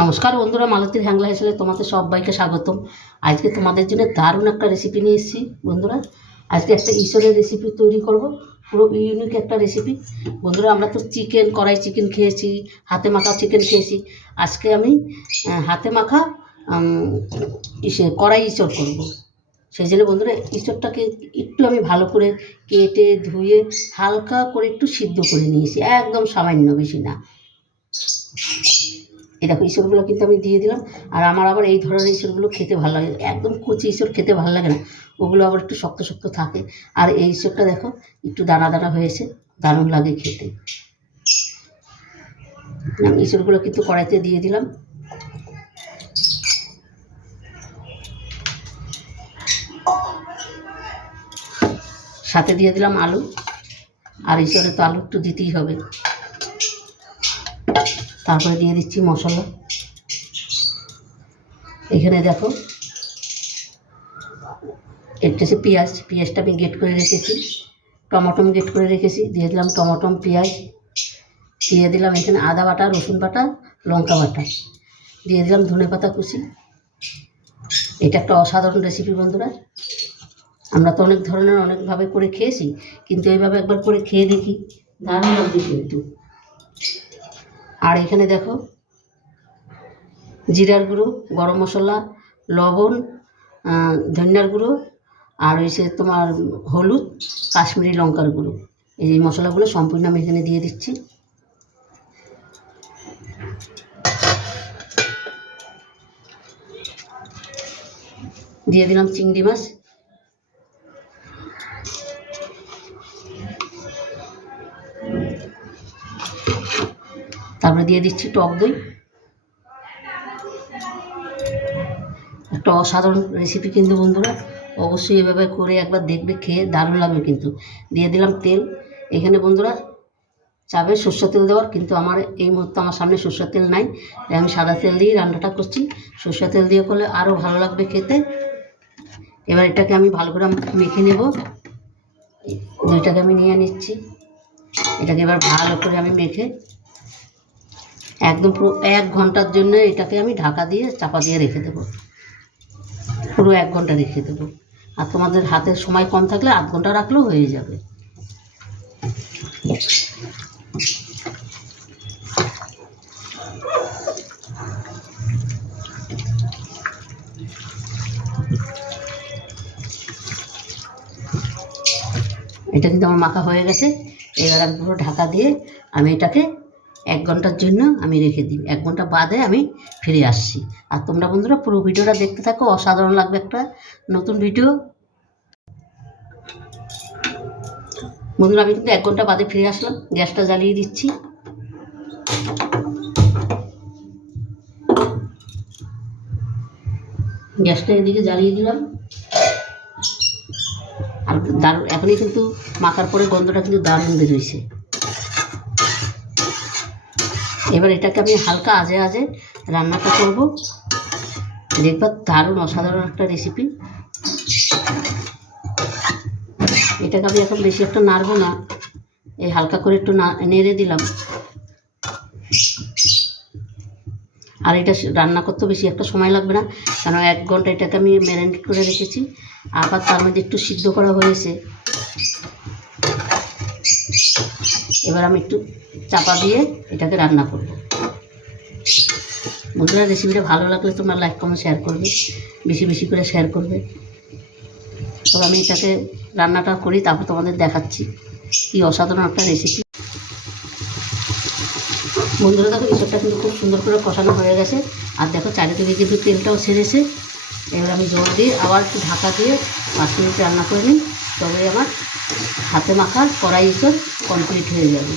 নমস্কার বন্ধুরা, মালতীর হ্যাংলা হেসেলে তোমাদের সবাইকে স্বাগতম। আজকে তোমাদের জন্য দারুণ একটা রেসিপি নিয়ে এসেছি বন্ধুরা। আজকে একটা ইঁচড়ের রেসিপি তৈরি করব, পুরো ইউনিক একটা রেসিপি বন্ধুরা। আমরা তো কড়াই চিকেন খেয়েছি, হাতে মাখা চিকেন খেয়েছি। আজকে আমি হাতে মাখা কড়াই ইঁচড় করব। সেই জন্য বন্ধুরা ইঁচড়টাকে একটু আমি ভালো করে কেটে ধুয়ে হালকা করে একটু সিদ্ধ করে নিয়েছি, একদম সামান্য, বেশি না। এই দেখো ইঁচড়গুলো কিন্তু আমি দিয়ে দিলাম। আর আমার আবার এই ধরনের ইঁচড়গুলো খেতে ভালো লাগে, একদম কচি ইঁচড় খেতে ভালো লাগে না, ওগুলো আবার একটু শক্ত শক্ত থাকে। আর এই ইঁচড়টা দেখো একটু দানা দানা হয়েছে, দারুণ লাগে খেতে। আমি ইঁচড়গুলো কিন্তু কড়াইতে দিয়ে দিলাম। সাথে দিয়ে দিলাম আলু, আর ইঁচড়ে তো আলু একটু দিতেই হবে। তারপরে দিয়ে দিচ্ছি মশলা। এখানে দেখো এটা হচ্ছে পেঁয়াজটা আমি গেট করে রেখেছি, টমেটো গেট করে রেখেছি, দিয়ে দিলাম টমেটো, পেঁয়াজ দিয়ে দিলাম। এখানে আদা বাটা, রসুন বাটা, লঙ্কা বাটা দিয়ে দিলাম, ধনে পাতা কুচি। এটা একটা অসাধারণ রেসিপি বন্ধুরা। আমরা তো অনেক ধরনের অনেকভাবে করে খেয়েছি, কিন্তু এইভাবে একবার করে খেয়ে দেখি, দারুণ লাগবে কিন্তু। আর এখানে দেখো জিরার গুঁড়ো, গরম মশলা, লবণ, ধনিয়ার গুঁড়ো, আর হয়েছে তোমার হলুদ, কাশ্মীরি লঙ্কার গুঁড়ো। এই মশলাগুলো সম্পূর্ণ আমি এখানে দিয়ে দিচ্ছি। দিয়ে দিলাম চিংড়ি মাছ। তারপরে দিয়ে দিচ্ছি টক দই। একটা অসাধারণ রেসিপি কিন্তু বন্ধুরা, অবশ্যই এভাবে করে একবার দেখবে, খেয়ে দারুণ লাগবে কিন্তু। দিয়ে দিলাম তেল। এখানে বন্ধুরা চাবে সরষের তেল দেওয়ার, কিন্তু আমার এই মুহূর্তে আমার সামনে সরষের তেল নাই, তাই আমি সাদা তেল দিয়েই রান্নাটা করছি। সরষের তেল দিয়ে করলে আরও ভালো লাগবে খেতে। এবার এটাকে আমি ভালো করে মেখে নেব। দইটাকে আমি নিয়ে নিচ্ছি, এটাকে এবার ভালো করে আমি মেখে একদম পুরো 1 ঘন্টার জন্য এটাকে আমি ঢাকা দিয়ে চাপা দিয়ে রেখে দেবো। পুরো 1 ঘন্টা রেখে দেবো। আর তোমাদের হাতের সময় কম থাকলে আধ ঘন্টা রাখলেও হয়ে যাবে। এটা কিন্তু আমার মাখা হয়ে গেছে। এবার আমি পুরো ঢাকা দিয়ে আমি এটাকে 1 ঘন্টার জন্য আমি রেখে দিই। 1 ঘন্টা বাদে আমি ফিরে আসছি। আর তোমরা বন্ধুরা পুরো ভিডিওটা দেখতে থাকো, অসাধারণ লাগবে একটা নতুন ভিডিও। বন্ধুরা আমি কিন্তু 1 ঘন্টা বাদে ফিরে আসলাম। গ্যাসটা জ্বালিয়ে দিচ্ছি। গ্যাসটা এদিকে জ্বালিয়ে দিলাম। আর দারুণ, এখনই কিন্তু মাখার পরে গন্ধটা কিন্তু দারুণ বেরোইছে। এবার এটাকে আমি হালকা আজে আজে রান্নাটা করব, দেখবার দারুণ অসাধারণ একটা রেসিপি। এটাকে আমি এখন বেশি একটা নাড়বো না, এই হালকা করে একটু নেড়ে দিলাম। আর এটা রান্না করতে বেশি একটা সময় লাগবে না, কারণ 1 ঘন্টা এটাকে আমি ম্যারিনেট করে রেখেছি। আবার তার মধ্যে একটু সিদ্ধ করা হয়েছে। এবার আমি একটু চাপা দিয়ে এটাকে রান্না করব। বন্ধুরা রেসিপিটা ভালো লাগলে তোমরা লাইক কমেন্ট শেয়ার করবে, বেশি বেশি করে শেয়ার করবে। তো আমি এটাকে রান্নাটা করি, তারপর তোমাদের দেখাচ্ছি কি অসাধারণ একটা রেসিপি। বন্ধুরা দেখো ইঁচড়টা কিন্তু খুব সুন্দর করে কষানো হয়ে গেছে। আর দেখো চারিদিকে কিন্তু তেলটাও ছেড়েছে। এবার আমি জল দিয়ে আবার একটু ঢাকা দিয়ে 5 মিনিট রান্না করে নিই, তবে আমার হাতে মাখা কড়াই ইঁচড় কমপ্লিট হয়ে যাবে।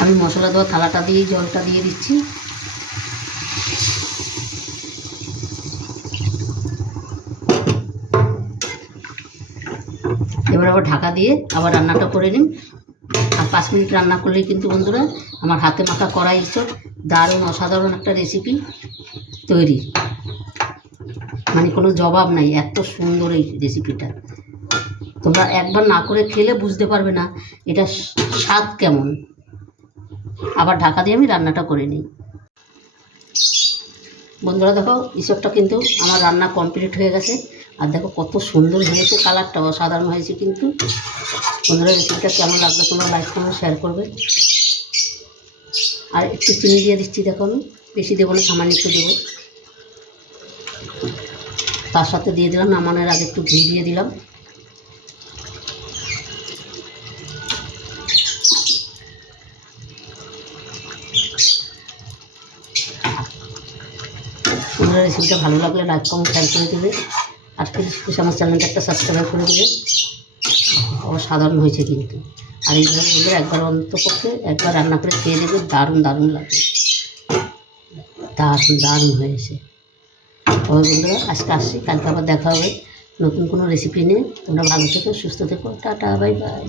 আমি মশলা দেওয়া থালাটা দিয়েই জলটা দিয়ে দিচ্ছি। এবার আবার ঢাকা দিয়ে আবার রান্নাটা করে নিন। আর 5 মিনিট রান্না করলেই কিন্তু বন্ধুরা আমার হাতে মাখা কড়াই ইঁচড় দারুণ অসাধারণ একটা রেসিপি তৈরি। মানে কোনো জবাব নাই, এত সুন্দর এই রেসিপিটা। তোমরা একবার না করে খেলে বুঝতে পারবে না এটা স্বাদ কেমন। আবার ঢাকা দিয়ে আমি রান্নাটা করে নিই। বন্ধুরা দেখো ইসবটা কিন্তু আমার রান্না কমপ্লিট হয়ে গেছে। আর দেখো কত সুন্দর হয়েছে, কালারটা অসাধারণ হয়েছে কিন্তু। বন্ধুরা রেসিপিটা কেমন লাগলো তোমরা লাইক কমেন্ট শেয়ার করবে। আর একটু চিনি দিয়ে দিচ্ছি, দেখো আমি বেশি দেবো না, সামান্য একটু দেবো। তার সাথে দিয়ে দিলাম নামানোর আগে একটু ঘি দিয়ে দিলাম। বন্ধুরা রেসিপিটা ভালো লাগলে লাইক কমেন্ট শেয়ার করে দেবে। আর প্লিজ আমার চ্যানেলটা একটা সাবস্ক্রাইব করে দেবে। অসাধারণ হয়েছে কিন্তু। আর এইভাবে বললে একবার অন্তপক্ষে একবার রান্না করে খেয়ে দেবে, দারুণ দারুণ লাগে, দারুণ দারুণ হয়েছে। তবে বন্ধুরা আজকে আসছি, কালকে আবার দেখা হবে নতুন কোনো রেসিপি নিয়ে। তোমরা ভালো থেকো, সুস্থ থেকো, টাটা, বাই বাই।